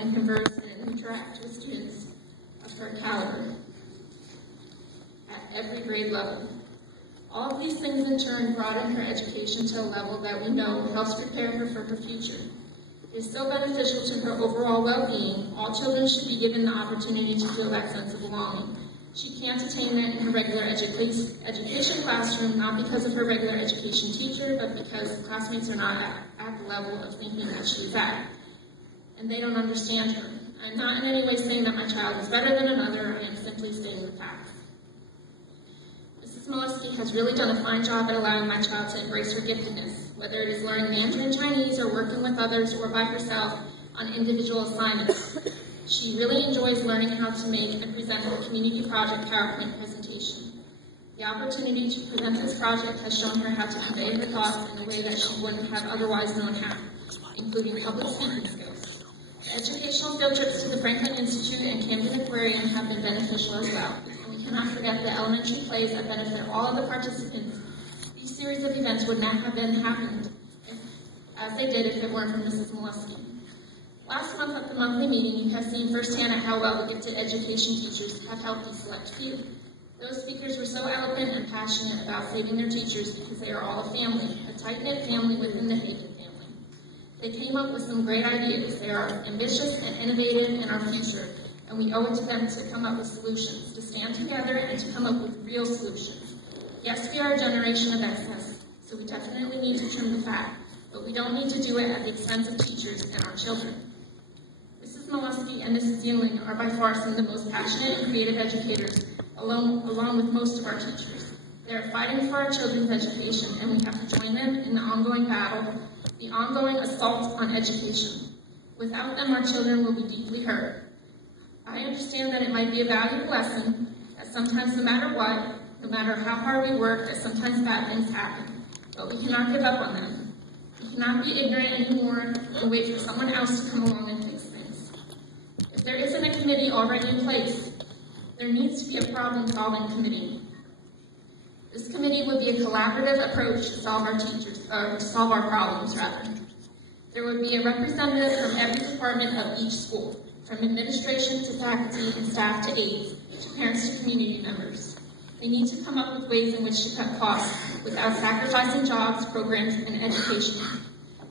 and converse and interact with students of her caliber at every grade level. All of these things in turn broaden her education to a level that we know helps prepare her for her future. It is so beneficial to her overall well-being. All children should be given the opportunity to feel that sense of belonging. She can't attain that in her regular education classroom, not because of her regular education teacher, but because classmates are not at the level of thinking that she's at, and they don't understand her. I'm not in any way saying that my child is better than another. I am simply stating the facts. Mrs. Molesky has really done a fine job at allowing my child to embrace her giftedness, whether it is learning Mandarin Chinese or working with others or by herself on individual assignments. She really enjoys learning how to make and present a community project PowerPoint presentation. The opportunity to present this project has shown her how to convey her thoughts in a way that she wouldn't have otherwise known how, including public speaking skills. The educational field trips to the Franklin Institute and Camden Aquarium have been beneficial as well, and we cannot forget the elementary plays that benefit all of the participants. These series of events would not have been happened as they did if it weren't for Mrs. Molesky. Last month at the monthly meeting, you have seen firsthand at how well the gifted education teachers have helped these select few. Those speakers were so eloquent and passionate about saving their teachers because they are all a family, a tight-knit family within the Haven family. They came up with some great ideas. They are ambitious and innovative in our future, and we owe it to them to come up with solutions, to stand together and to come up with real solutions. Yes, we are a generation of excess, so we definitely need to trim the fat, but we don't need to do it at the expense of teachers and our children. Mrs. Molesky and Mrs. Yingling are by far some of the most passionate and creative educators, along with most of our teachers. They are fighting for our children's education, and we have to join them in the ongoing battle, the ongoing assault on education. Without them, our children will be deeply hurt. I understand that it might be a valuable lesson, that sometimes no matter what, no matter how hard we work, that sometimes bad things happen, but we cannot give up on them. We cannot be ignorant anymore and wait for someone else to come along and fix things. If there isn't a committee already in place, there needs to be a problem-solving committee. This committee would be a collaborative approach to solve our problems. There would be a representative from every department of each school, from administration to faculty and staff to aides, to parents to community members. They need to come up with ways in which to cut costs without sacrificing jobs, programs, and education.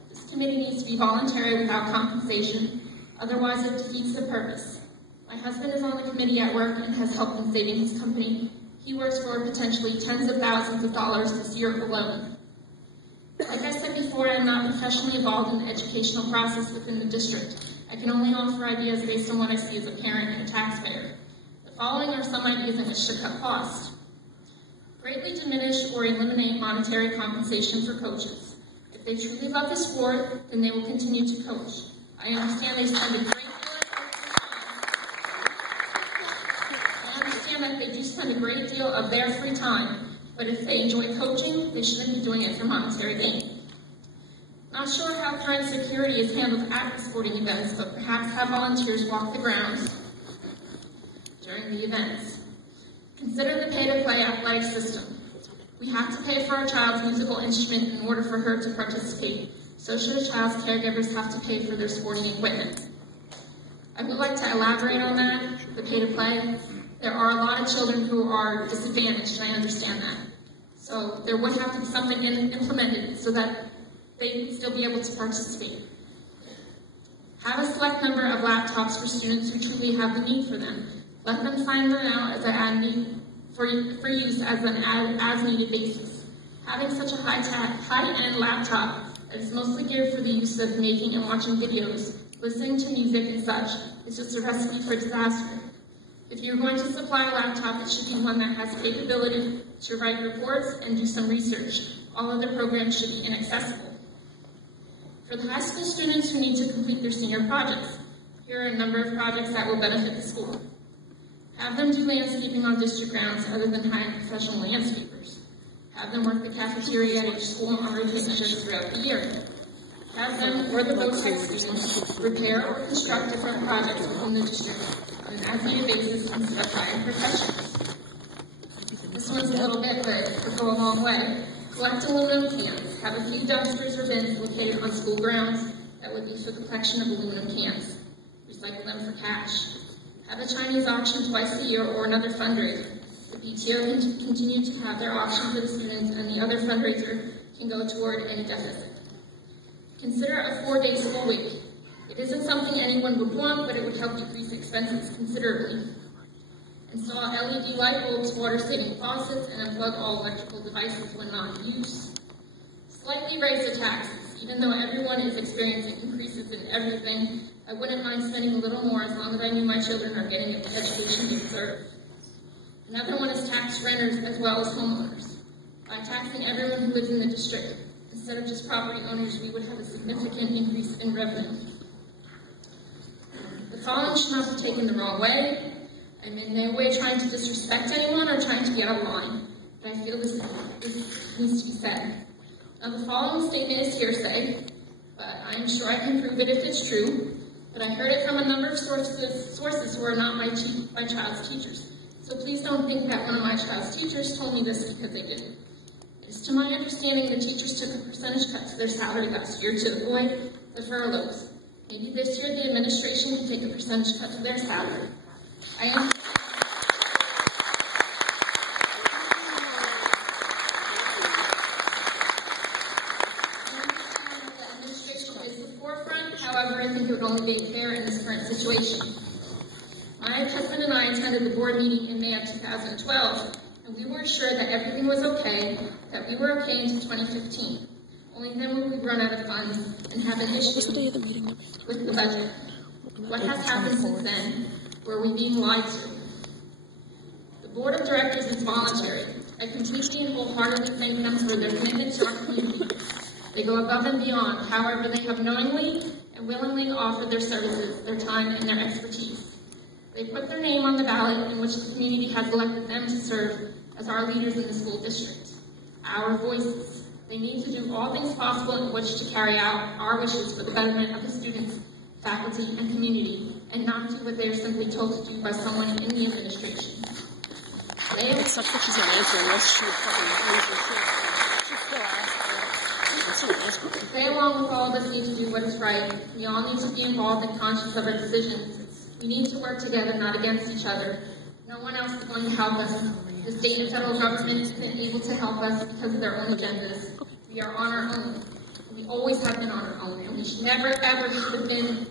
This committee needs to be voluntary without compensation, otherwise it defeats the purpose. My husband is on the committee at work and has helped in saving his company. He works for potentially tens of thousands of dollars this year alone. Like I said before, I am not professionally involved in the educational process within the district. I can only offer ideas based on what I see as a parent and a taxpayer. The following are some ideas in which to cut costs. Greatly diminish or eliminate monetary compensation for coaches. If they truly love the sport, then they will continue to coach. I understand they spend a great deal of their free time, but if they enjoy coaching, they shouldn't be doing it for monetary gain. Not sure how current security is handled at the sporting events, but perhaps have volunteers walk the grounds during the events. Consider the pay-to-play athletic system. We have to pay for our child's musical instrument in order for her to participate. So should a child's caregivers have to pay for their sporting equipment. I would like to elaborate on that, the pay-to-play. There are a lot of children who are disadvantaged, and I understand that. So there would have to be something implemented so that they would still be able to participate. Have a select number of laptops for students who truly have the need for them. Let them sign them out as for use as an as-needed basis. Having such a high-end laptop that is mostly geared for the use of making and watching videos, listening to music and such, is just a recipe for disaster. If you're going to supply a laptop, it should be one that has capability to write reports and do some research. All other programs should be inaccessible. For the high school students who need to complete their senior projects, here are a number of projects that will benefit the school. Have them do landscaping on district grounds other than hiring professional landscapers. Have them work the cafeteria at each school on rotating shifts throughout the year. Have them, or the both students, repair or construct different projects within the district on an as-needed basis instead of hiring professionals. This one's a little bit, but it could go a long way. Collect aluminum cans. Have a few dumpsters or bins located on school grounds that would be for the collection of aluminum cans. cycle them for cash. Have a Chinese auction twice a year or another fundraiser. The PTO can continue to have their auction for the students, and the other fundraiser can go toward any deficit. Consider a 4-day school week. It isn't something anyone would want, but it would help decrease expenses considerably. Install LED light bulbs, water-saving faucets, and unplug all electrical devices when not in use. Slightly raise the taxes. Even though everyone is experiencing increases in everything, I wouldn't mind spending a little more as long as I knew my children are getting the education they deserve. Another one is tax renters as well as homeowners. By taxing everyone who lives in the district, instead of just property owners, we would have a significant increase in revenue. The following should not be taken the wrong way. I'm in no way trying to disrespect anyone or trying to get out of line, but I feel this needs to be said. Now, the following statement is hearsay, but I'm sure I can prove it if it's true, but I heard it from a number of sources who are not my child's teachers. So please don't think that one of my child's teachers told me this because they didn't. It is to my understanding the teachers took a percentage cut to their salary last year to avoid the furloughs. Maybe this year the administration can take a percentage cut to their salary. I understand that the administration is the forefront, however, I think it would only be fair in this current situation. My husband and I attended the board meeting in May of 2012, and we were assured that everything was okay, that we were okay until 2015. Only then would we run out of funds and have an issue with the budget. What has happened since then? Were we being lied to? The board of directors is voluntary. I completely and wholeheartedly thank them for their commitment to our community. They go above and beyond. However, they have knowingly and willingly offered their services, their time, and their expertise. They put their name on the ballot in which the community has elected them to serve as our leaders in the school district. Our voices. They need to do all things possible in which to carry out our wishes for the betterment of the students, faculty, and community, and not do what they are simply told to do by someone in the administration. They, along with all of us, need to do what is right. We all need to be involved and conscious of our decisions. We need to work together, not against each other. No one else is going to help us. The state and federal government isn't able to help us because of their own agendas. We are on our own. We always have been on our own, and we should never, ever should have been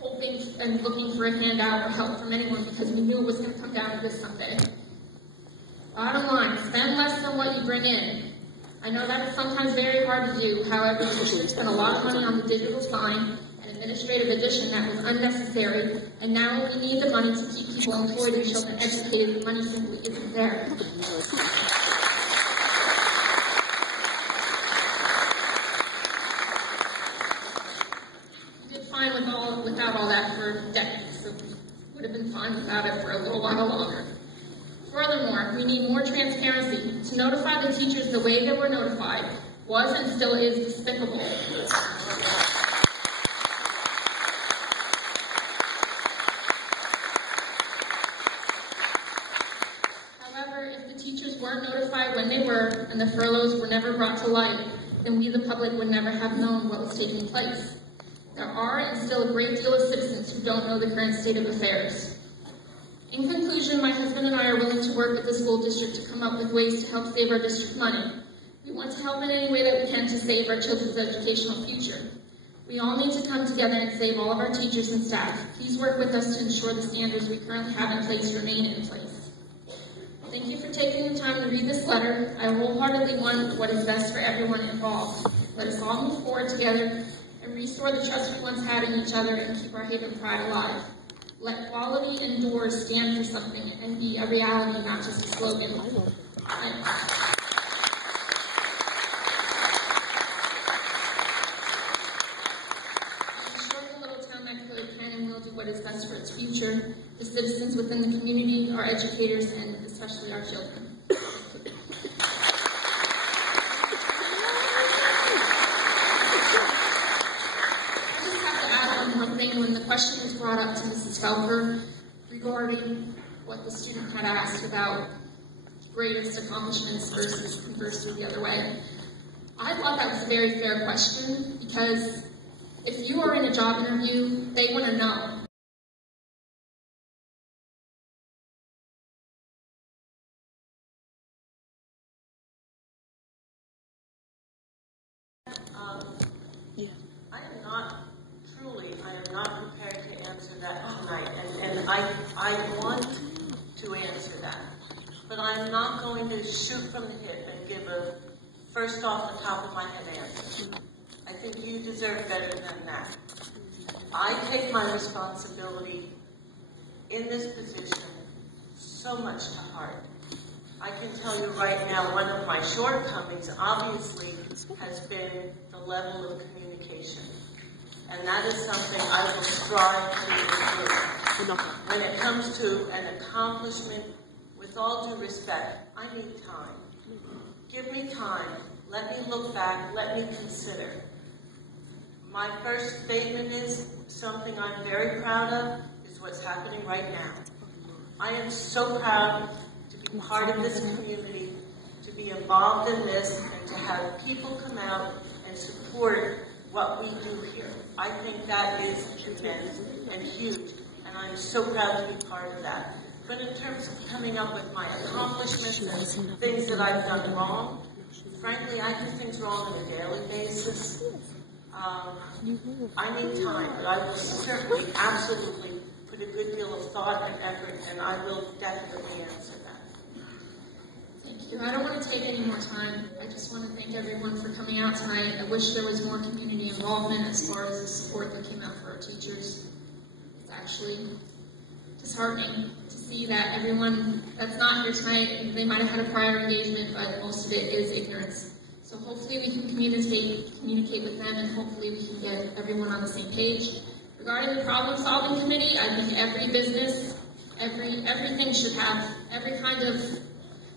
hoping and looking for a handout or help from anyone because we knew it was going to come down to this someday. Bottom line, spend less than what you bring in. I know that is sometimes very hard to do. However, we should spend a lot of money on the digital sign and administrative addition that was unnecessary, and now when we need the money to keep people employed and children educated, the money simply isn't there. We did fine without all that for decades, so we would have been fine without it for a little while longer. Furthermore, we need more transparency. To notify the teachers the way they were notified was and still is despicable. However, if the teachers weren't notified when they were, and the furloughs were never brought to light, then we, the public, would never have known what was taking place. There are and still a great deal of citizens who don't know the current state of affairs. In conclusion, my husband and I are willing to work with the school district to come up with ways to help save our district's money. We want to help in any way that we can to save our children's educational future. We all need to come together and save all of our teachers and staff. Please work with us to ensure the standards we currently have in place remain in place. Thank you for taking the time to read this letter. I wholeheartedly want what is best for everyone involved. Let us all move forward together and restore the trust we once had in each other and keep our Haven pride alive. Let quality and doors stand for something and be a reality, not just a slogan. I'm sure the little town that could, can, and will do what is best for its future, the citizens within the community, our educators, and especially our children. When the question was brought up to Mrs. Felker regarding what the student had asked about greatest accomplishments versus conversely the other way, I thought that was a very fair question because if you are in a job interview, they want to know not prepared to answer that tonight, and I want to answer that. But I'm not going to shoot from the hip and give a first off the top of my head answer. I think you deserve better than that. I take my responsibility in this position so much to heart. I can tell you right now, one of my shortcomings obviously has been the level of communication. And that is something I will strive to improve. When it comes to an accomplishment, with all due respect, I need time. Give me time. Let me look back. Let me consider. My first statement is something I'm very proud of is what's happening right now. I am so proud to be part of this community, to be involved in this, and to have people come out and support what we do here. I think that is tremendous and huge, and I'm so proud to be part of that. But in terms of coming up with my accomplishments and things that I've done wrong, frankly, I do things wrong on a daily basis. I need time, but I will certainly, absolutely put a good deal of thought and effort, and I will definitely answer that. Thank you. I don't want to take any more time. I just want to thank everyone for coming out tonight. I wish there was more community involvement as far as the support that came out for our teachers. It's actually disheartening to see that everyone that's not here tonight, they might have had a prior engagement, but most of it is ignorance. So hopefully we can communicate with them, and hopefully we can get everyone on the same page. Regarding the problem-solving committee, I think every business, everything should have every kind of.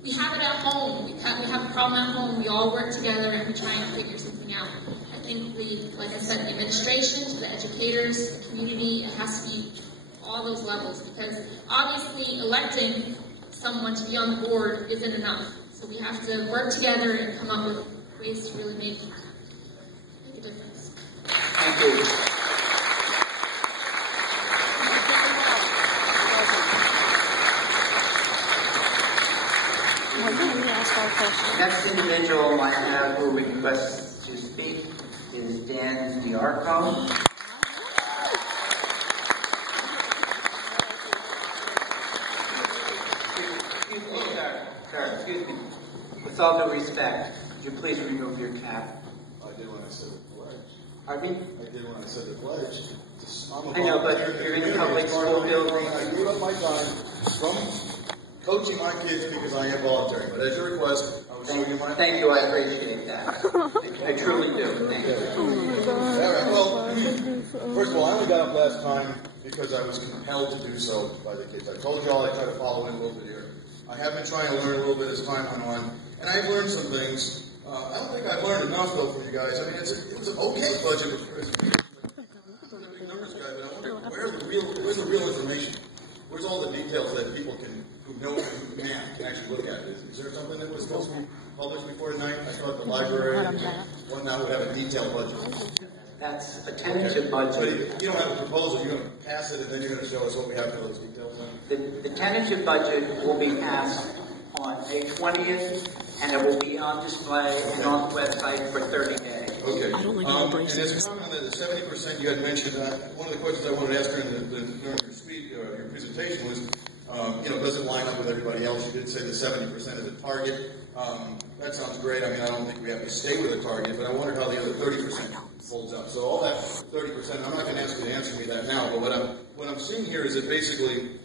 We have it at home. We have a problem at home. We all work together and we try and figure something out. I think like I said, the administration, to the educators, the community, it has to be all those levels, because obviously electing someone to be on the board isn't enough. So we have to work together and come up with ways to really make a difference. Thank you. Next individual I have who requests to speak is Dan Diarco. Sir, excuse me. With all due respect, would you please remove your cap? I did when I said the pledge. Pardon me? I did when I said the pledge. I know, but you're in a public school building. I gave up my time from coaching my kids because I am voluntary. But at your request, I was showing you my... Thank you, I appreciate that. I truly do. Thank you. Well, first of all, I only got up last time because I was compelled to do so by the kids. I told y'all I try to follow in a little bit here. I have been trying to learn a little bit as time went on, and I've learned some things. I don't think I've learned enough, though, from you guys. I mean, it was an okay budget. I'm not a big numbers guy, but I wonder where's the real information? Where's all the details that people who know math can actually look at? Is there something that was supposed to be published before tonight? I thought the library and whatnot would have a detailed budget. That's a tentative budget. But you don't have a proposal. You're going to pass it, and then you're going to show us what we have for those details on. The tentative budget will be passed on May 20th, and it will be on display and on the website for 30 days. Okay. And as a comment on the 70% you had mentioned, one of the questions I wanted to ask during your speech, your presentation was, does it line up with everybody else? You did say the 70% is a target. That sounds great. I mean, I don't think we have to stay with a target, but I wondered how the other 30% folds up. So all that 30%, I'm not going to ask you to answer me that now, but what I'm seeing here is that basically,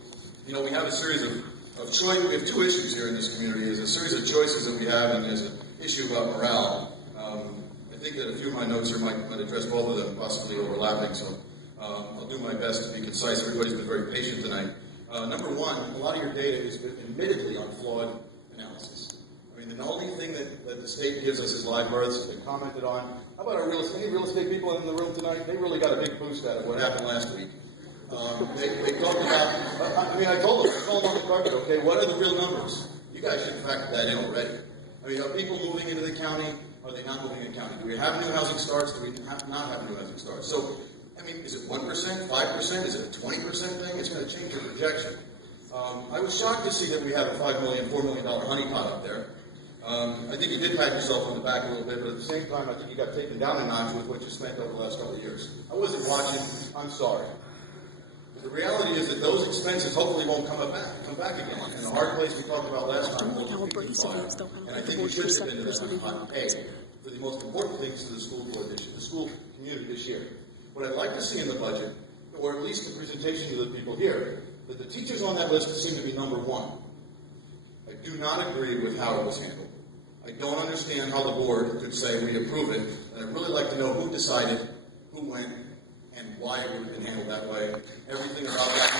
we have a series of choices. We have two issues here in this community. There's a series of choices that we have, and there's an issue about morale. I think that a few of my notes here might address both of them, possibly overlapping, so I'll do my best to be concise. Everybody's been very patient tonight. Number one, a lot of your data is admittedly on flawed analysis. I mean, the only thing that the state gives us is live births. They commented on. How about any real estate people in the room tonight? They really got a big boost out of what happened last week. They talked about, I told them on the carpet, okay, what are the real numbers? You guys should factor that in already. I mean, are people moving into the county? Are they not moving in the county? Do we have new housing starts? Do we not have new housing starts? So, is it 1%, 5%? Is it a 20% thing? It's going to change your projection. I was shocked to see that we had a $4 million honeypot up there. I think you did pat yourself on the back a little bit, but at the same time, I think you got taken down a notch with what you spent over the last couple of years. I wasn't watching. I'm sorry. The reality is that those expenses hopefully won't come back again. And the hard place we talked about last time was and I think we should have been on pay for the most important things to the school community this year. What I'd like to see in the budget, or at least the presentation to the people here, that the teachers on that list seem to be number one. I do not agree with how it was handled. I don't understand how the board could say we approve it, and I'd really like to know who decided, who went, and why it would have been handled that way. Everything about that.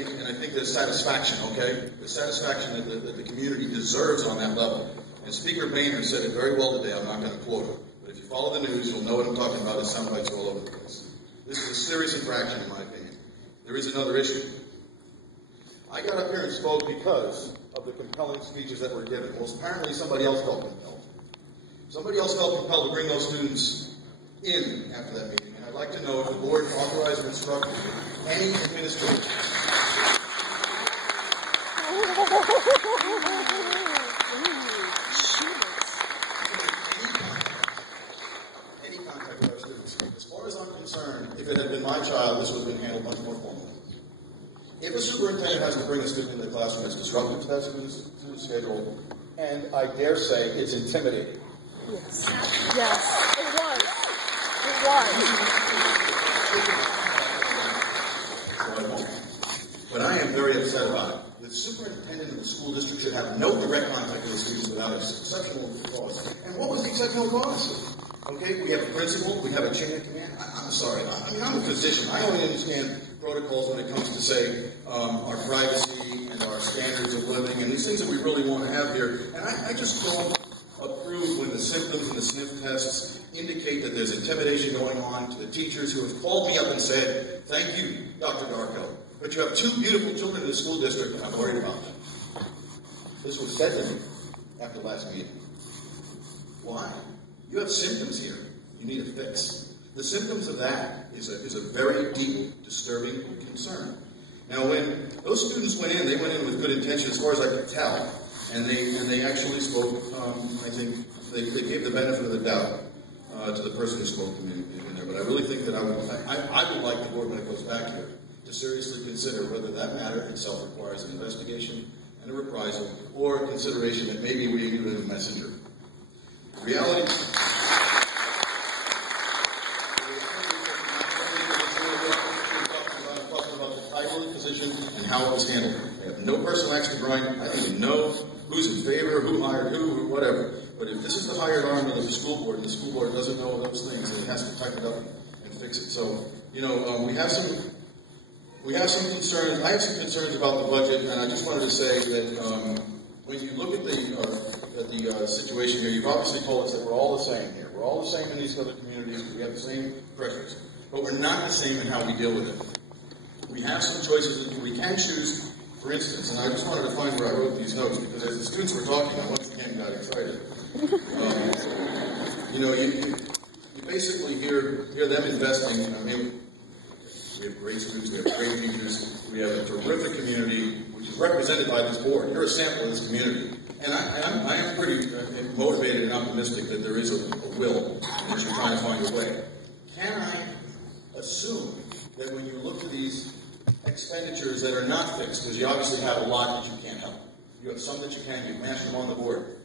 And I think there's satisfaction, okay? The satisfaction that the community deserves on that level. And Speaker Boehner said it very well today. I'm not going to quote him. But if you follow the news, you'll know what I'm talking about. There's sound bites all over the place. This is a serious infraction, in my opinion. There is another issue. I got up here and spoke because of the compelling speeches that were given. Well, apparently somebody else felt compelled. Somebody else felt compelled to bring those students in after that meeting. And I'd like to know if the board authorized and instructed any administration. Any contact with our students. As far as I'm concerned, if it had been my child, this would have been handled much more formally. If a superintendent has to bring a student into the classroom, it's disruptive to that student's schedule, and I dare say it's intimidating. Yes. Yes, it was. It was. But I am very upset about it. The superintendent of the school district should have no direct contact with the students without exceptional cause. And what was the exceptional cause? Okay, we have a principal, we have a chain of command. I'm sorry. I'm a physician. I only understand protocols when it comes to, say, our privacy and our standards of living and these things that we really want to have here. And I just don't approve when the symptoms and the sniff tests indicate that there's intimidation going on to the teachers who have called me up and said, thank you, Dr. Darko, but you have two beautiful children in the school district and I'm worried about them. This was said to me after last meeting. Why? You have symptoms here. You need a fix. The symptoms of that is a very deep, disturbing concern. Now, when those students went in, they went in with good intention, as far as I could tell, and they actually spoke. I think they gave the benefit of the doubt to the person who spoke to me in there. But I really think that I would like the board, when it goes back here, to seriously consider whether that matter itself requires an investigation and a reprisal, or consideration that maybe we need a messenger. The reality. And how it was handled. I have no personal axe to grind. I don't even know who's in favor, who hired who, whatever. But if this is the hired arm of the school board, and the school board doesn't know those things, then it has to type it up and fix it. So, we have some concerns. I have some concerns about the budget, and I just wanted to say that when you look at the situation here, you've obviously told us that we're all the same here. We're all the same in these other communities. We have the same pressures, but we're not the same in how we deal with it. We have some choices that we can choose. For instance, and I just wanted to find where I wrote these notes, because as the students were talking, I once again got excited. You basically hear them investing. I mean, we have great students, we have great teachers, we have a terrific community, which is represented by this board. You're a sample of this community. And I am pretty motivated and optimistic that there is a will, and just trying to find a way. Can I assume that when you look at these expenditures that are not fixed, because you obviously have a lot that you can't help. You have some that you can, you've matched them on the board.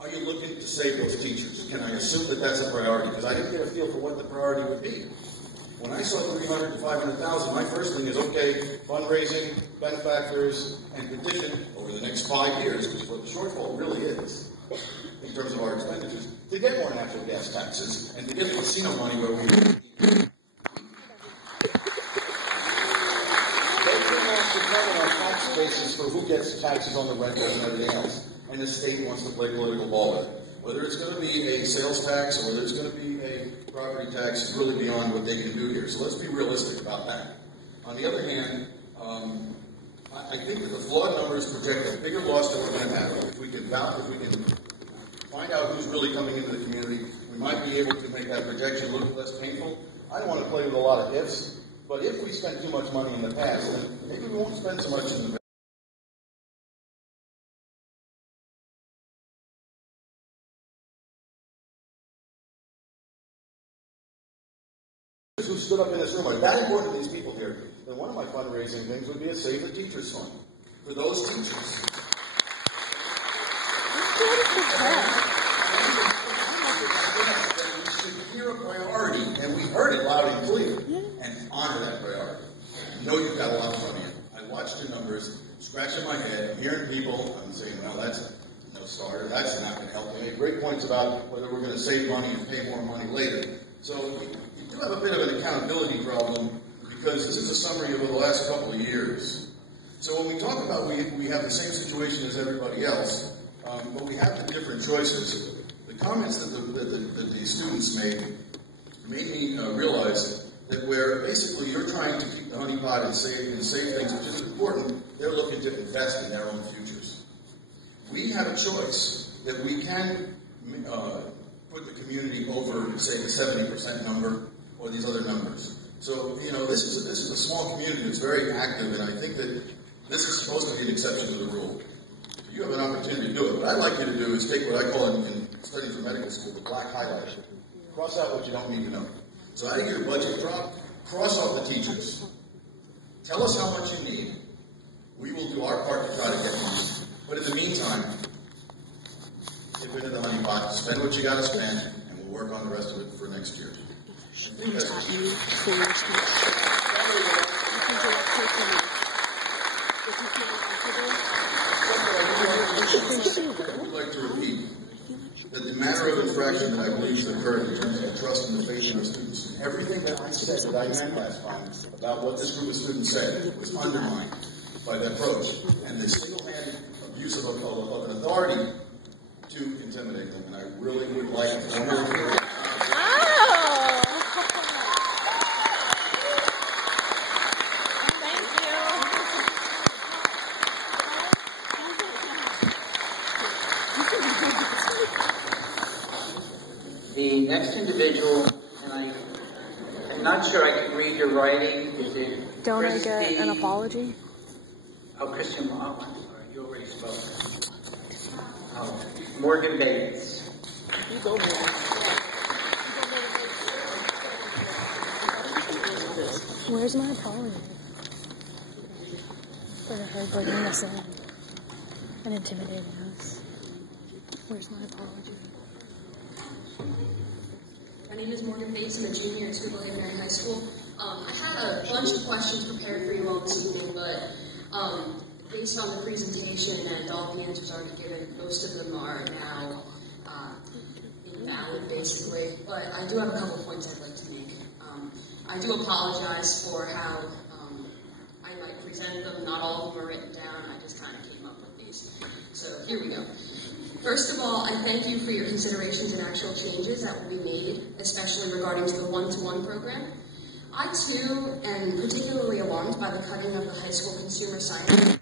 Are you looking to save those teachers? Can I assume that that's a priority? Because I didn't get a feel for what the priority would be. When I saw 300 to 500,000, my first thing is, okay, fundraising, benefactors, and petition over the next 5 years, which is what the shortfall really is, in terms of our expenditures, to get more natural gas taxes, and to get the casino money where we basis for who gets taxes on the rentals and everything else. And the state wants to play political ball with it. Whether it's going to be a sales tax or whether it's going to be a property tax is really beyond what they can do here. So let's be realistic about that. On the other hand, I think that the flawed numbers project a bigger loss than we're going to have. If we can find out who's really coming into the community, we might be able to make that projection a little less painful. I don't want to play with a lot of ifs. But if we spent too much money in the past, then maybe we won't spend so much in the who stood up in this room are that important to these people here, then one of my fundraising things would be a Save the Teachers Fund for those teachers. We should hear a priority, and we heard it loud and clear, and honor that priority. I know you've got a lot of money in it. I watched the numbers, scratching my head, hearing people, I'm saying, well, that's no starter, that's not going to help. They made great points about whether we're going to save money and pay more money later. So we do have a bit of an accountability problem because this is a summary of the last couple of years. So when we talk about we have the same situation as everybody else, but we have the different choices, the comments that the students made me realize that where basically you're trying to keep the honeypot and save things, which is important, they're looking to invest in their own futures. We have a choice that we can put the community over, say, the 70% number or these other numbers. So, you know, this is a small community that's very active, and I think that this is supposed to be an exception to the rule. You have an opportunity to do it. What I'd like you to do is take what I call in studying for medical school the black highlighter. Cross out what you don't need to know. So out of your budget drop, cross off the teachers. Tell us how much you need. We will do our part to try to get you. But in the meantime, get rid of the honey pot, spend what you got to spend, and we'll work on the rest of it for next year. I would like to repeat that the matter of infraction that I believe has occurred in terms of the trust and the faith in our students, everything that I said that I meant last time about what this group of students said was undermined by that approach and the single-handed abuse of an authority to intimidate them. And I really would like to The next individual, and I'm not sure I can read your writing. Is it Don't Christy? I get an apology? Oh, Christian, oh, I'm sorry, you already spoke. Oh, Morgan Bates. You go there. Where's my apology? For her bringing us in and intimidating us. Where's my apology? My name is Morgan Bates. I'm a junior at Schuylkill Haven High School. I had a bunch of questions prepared for you all this evening, but based on the presentation and all the answers already given, most of them are now invalid, basically. But I do have a couple points I'd like to make. I do apologize for how I might present them. Not all of them are written down. I just kind of came up with these. So here we go. First of all, I thank you for your considerations and actual changes that will be made, especially regarding to the one-to-one program. I, too, am particularly alarmed by the cutting of the high school consumer science